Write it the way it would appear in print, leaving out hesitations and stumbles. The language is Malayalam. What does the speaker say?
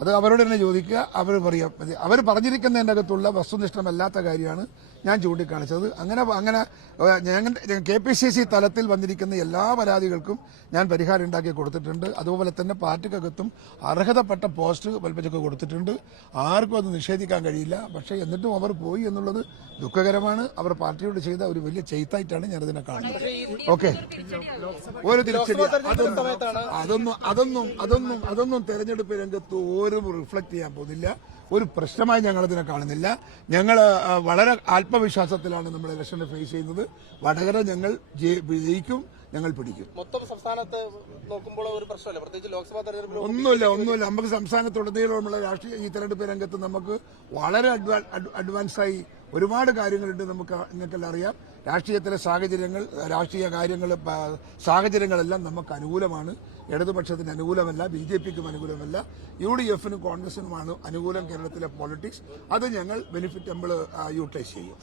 അത് അവരോട് തന്നെ ചോദിക്കുക. അവർ പറയാം. അവർ പറഞ്ഞിരിക്കുന്നതിൻ്റെ അകത്തുള്ള വസ്തുനിഷ്ഠമല്ലാത്ത കാര്യമാണ് ഞാൻ ചൂണ്ടിക്കാണിച്ചത്. അങ്ങനെ KPCC തലത്തിൽ വന്നിരിക്കുന്ന എല്ലാ പരാതികൾക്കും ഞാൻ പരിഹാരം ഉണ്ടാക്കി കൊടുത്തിട്ടുണ്ട്. അതുപോലെ തന്നെ പാർട്ടിക്കകത്തും അർഹതപ്പെട്ട പോസ്റ്റ് കൽപ്പിച്ചൊക്കെ കൊടുത്തിട്ടുണ്ട്. ആർക്കും അത് നിഷേധിക്കാൻ കഴിയില്ല. പക്ഷേ എന്നിട്ടും അവർ പോയി എന്നുള്ളത് ദുഃഖകരമാണ്. അവർ പാർട്ടിയോട് ചെയ്ത ഒരു വലിയ ചെയ്ത്തായിട്ടാണ് ഞാനതിനെ കാണുന്നത്. ഓക്കെ, ഒരു തിരിച്ചടി അതൊന്നും തെരഞ്ഞെടുപ്പ് രംഗത്ത് ഒരു റിഫ്ലക്ട് ചെയ്യാൻ പോകുന്നില്ല. ഒരു പ്രശ്നമായി ഞങ്ങളതിനെ കാണുന്നില്ല. ഞങ്ങൾ വളരെ ആത്മവിശ്വാസത്തിലാണ് നമ്മൾ ഇലക്ഷനെ ഫേസ് ചെയ്യുന്നത്. വടകര ഞങ്ങൾ ജയിക്കും, ഞങ്ങൾ പിടിക്കും. മൊത്തം സംസ്ഥാനത്ത് നോക്കുമ്പോൾ ഒരു പ്രശ്നമല്ല, പ്രത്യേകിച്ച് ലോക്സഭാ തെരഞ്ഞെടുപ്പിൽ ഒന്നുമില്ല. നമുക്ക് സംസ്ഥാനത്തുടനീളമുള്ള രാഷ്ട്രീയ ഈ തെരഞ്ഞെടുപ്പ് രംഗത്ത് നമുക്ക് വളരെ അഡ്വാൻസായി ഒരുപാട് കാര്യങ്ങളുണ്ട്. നിങ്ങൾക്കെല്ലാം അറിയാം. രാഷ്ട്രീയത്തിലെ സാഹചര്യങ്ങളെല്ലാം നമുക്ക് അനുകൂലമാണ്. ഇടതുപക്ഷത്തിന് അനുകൂലമല്ല, BJPക്കും അനുകൂലമല്ല, UDFനും കോൺഗ്രസിനുമാണ് അനുകൂലം കേരളത്തിലെ പോളിറ്റിക്സ്. അത് ഞങ്ങൾ ബെനിഫിറ്റ് നമ്മൾ യൂട്ടിലൈസ് ചെയ്യും.